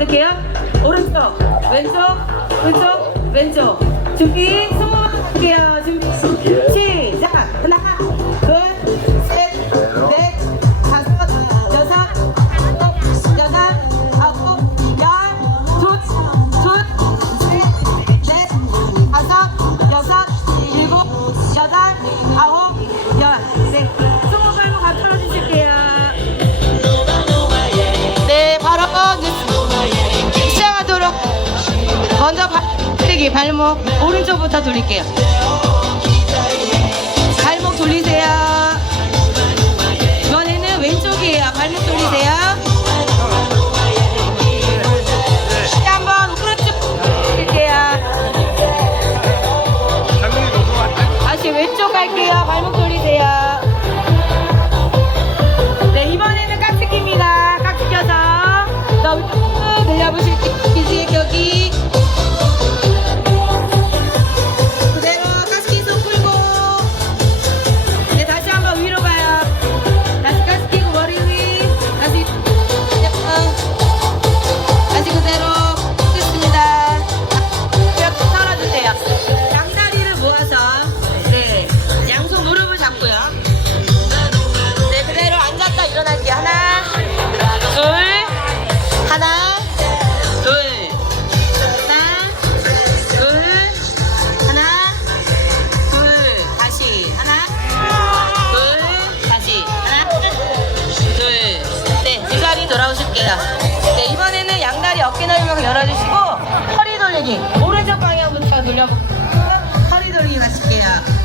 어떻게요? 오른쪽, 왼쪽, 왼쪽, 왼쪽. 준비, 손, 어떻게요? 돌리기 발목 오른쪽부터 돌릴게요. 어깨다. 네, 이번에는 양다리 어깨 넓이만큼 열어주시고 허리 돌리기 오른쪽 방향부터 돌려볼게요. 허리 돌리기 가실게요.